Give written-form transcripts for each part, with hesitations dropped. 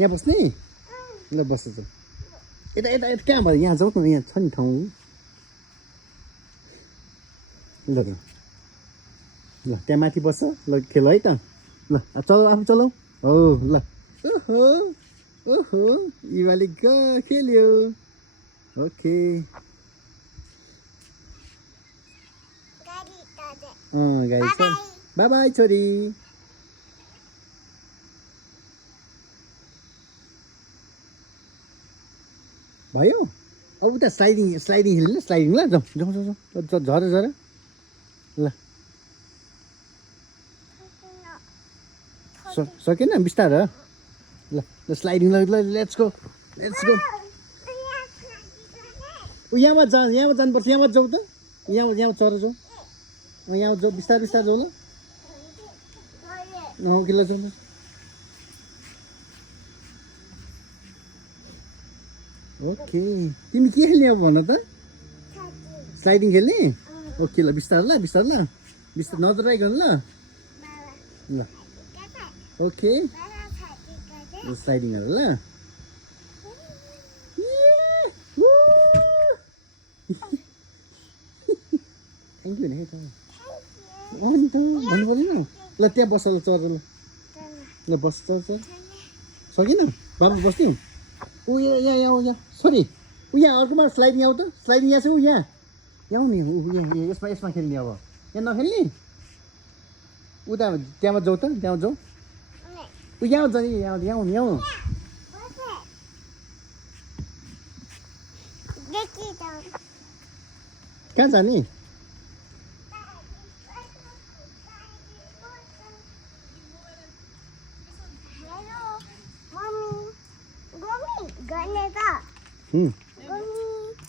यहाँ बस्ने ल बस्छ त यता यता यता कहाँ भयो यहाँ जाउँ न यहाँ छ नि ठाउँ ल ल त्यहाँ माथि बस्छ ल खेल है त ल चलाऊ आफू चलाऊ हो ल ओहो ओहो इवाले खेल्यो ओके गाडी छ बाई बाई छोरी भयो अब उता स्लाइडिङ खेल्नु स्लाइडिङ ल जाउँ जाउँ जाउँ झर झर ल सकेन बिस्तारो ल ल स्लाइडिङ ल लेट्स गो यहाँबाट जानुपर्छ यहाँबाट जाउँ त यहाँ चर जाउँ यहाँ जाउँ बिस्तारै बिस्तारै जाउँ ल कि ल जाउँ ओके तिमी के खेल्ने अब भन त स्लाइडिङ खेल्ने ओके ल बिस्तारै ल बिस्तारै नजराइकन ल ल ओके स्लाइडिङहरू ल थ्याङ्क यू है त अनि त भन्नु परेन ल त्यहाँ बस्छ ल चर ल बस चर सकिन बाबु बस्थ्यौँ ऊ यहाँ सरी ऊ यहाँ अर्कोमा स्लाइडिङ आऊ त स्लाइडिङ यहाँ छ ऊ यहाँ नि यसमा खेल्ने अब यहाँ नखेल्ने उता त्यहाँमा जाउँ त त्यहाँ जाउँ ऊ यहाँ जाने यहाँ कहाँ जाने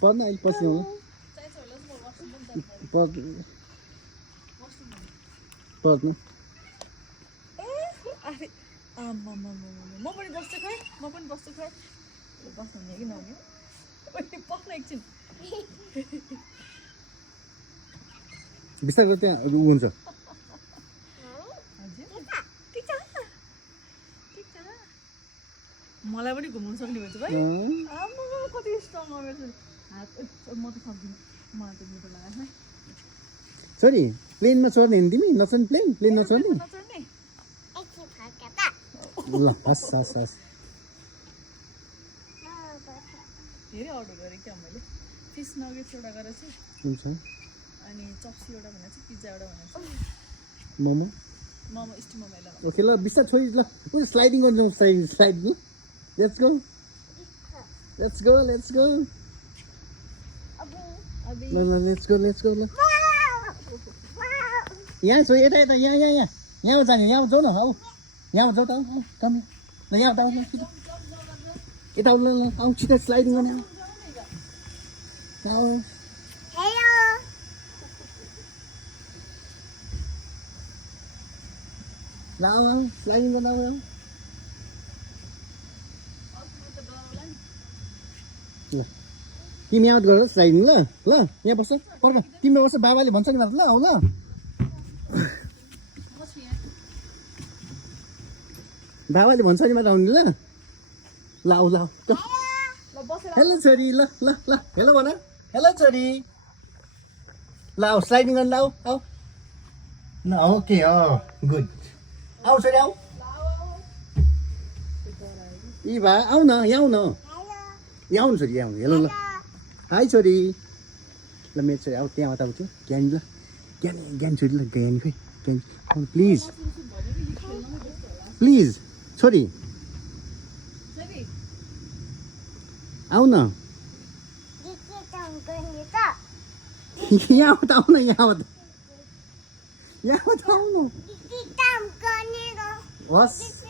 पर्न अहिले पछि आउनु पर्न म पनि बस्छु खै बस्नु कि नहुने पक्न एकछिन बिस्तारै त्यहाँ ऊ हुन्छ मलाई पनि घुमाउनु सक्ने भएछ भाइ कति स्ट्रङ हात म त सक्दिनँ मलाई त मिठो लाग्यो सरी प्लेनमा चढ्ने नि तिमी नचढ्ने प्लेन नचढ्ने ल हस् धेरै अर्डर गरेँ क्या मैले फिस नगेट्स एउटा गरेको छु हुन्छ अनि चप्सी एउटा भनेको छु पिज्जा एउटा भनेको छु मोमो स्टिम मोमो ओके ल बिस्तार छोरी ल ऊ स्लाइडिङ गर्नु स्लाइडिङ लेट्स गो ल लेट्स गो ल यहाँ छ यता यहाँ जाने यहाँ जाऊ न हौ यहाँ जाऊ त कम ल यहाँ आऊ यता ल आऊ छिटो स्लाइडिङ गर्ने आऊ ल आऊ स्लाइडिङ गर्न आऊ ल तिमी आउट गर स्लाइडिङ ल यहाँ बस्छ पर्ख तिमी बस्छ बाबाले भन्छ नि ल आऊ ल बाबाले भन्छ नि मात्र आउने ल आऊ हेलो छोरी ल हेलो भन हेलो छोरी ल आऊ स्लाइडिङ गर्न आऊ ल ओके गुड आऊ छोरी आऊ यी भा आऊ न यहाँ आऊ न छोरी यहाँ हेलो ल हाई छोरी ल मेरो छोरी आऊ त्यहाँ यता आउँछु ज्ञानी ल ज्ञानी छोरी ल ज्ञानी खोइ ज्ञानी प्लिज छोरी आऊ न यहाँ आऊ न यहाँ आऊ न हस्